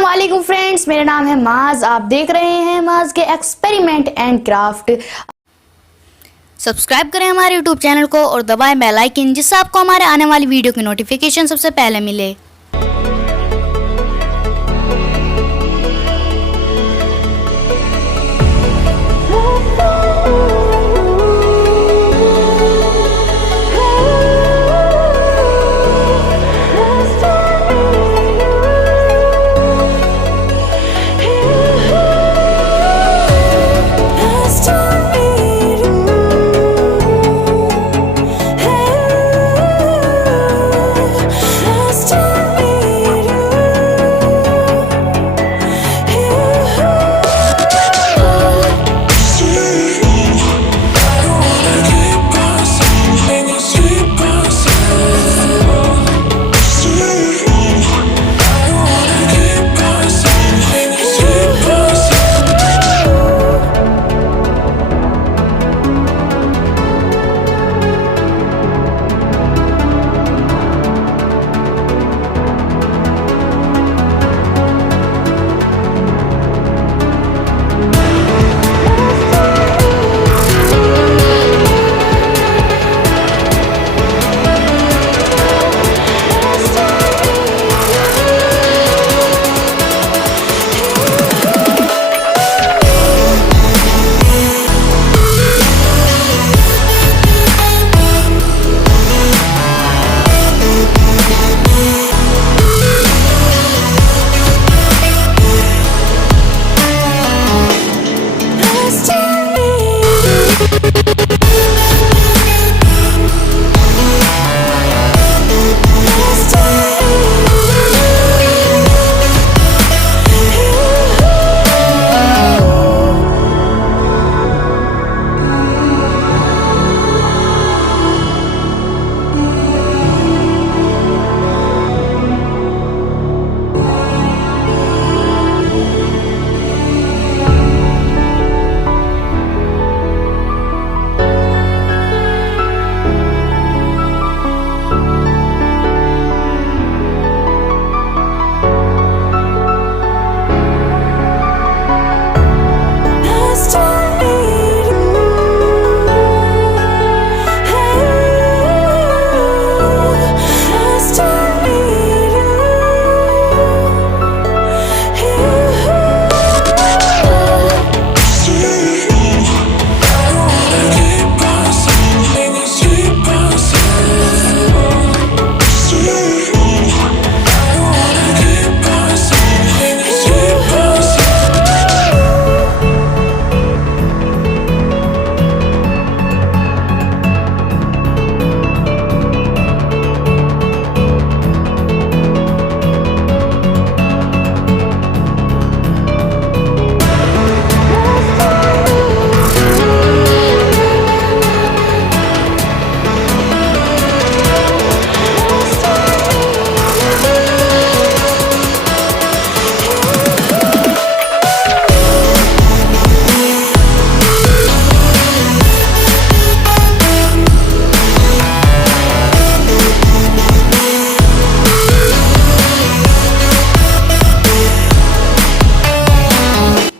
अस्सलाम वालेकुम फ्रेंड्स, मेरा नाम है माज। आप देख रहे हैं माज के एक्सपेरिमेंट एंड क्राफ्ट। सब्सक्राइब करें हमारे यूट्यूब चैनल को और दबाएं बेल आइकन, जिससे आपको हमारे आने वाली वीडियो की नोटिफिकेशन सबसे पहले मिले।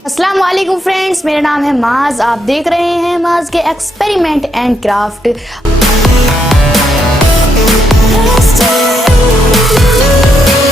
अस्सलाम वालेकुम फ्रेंड्स, मेरा नाम है माज। आप देख रहे हैं माज के एक्सपेरिमेंट एंड क्राफ्ट।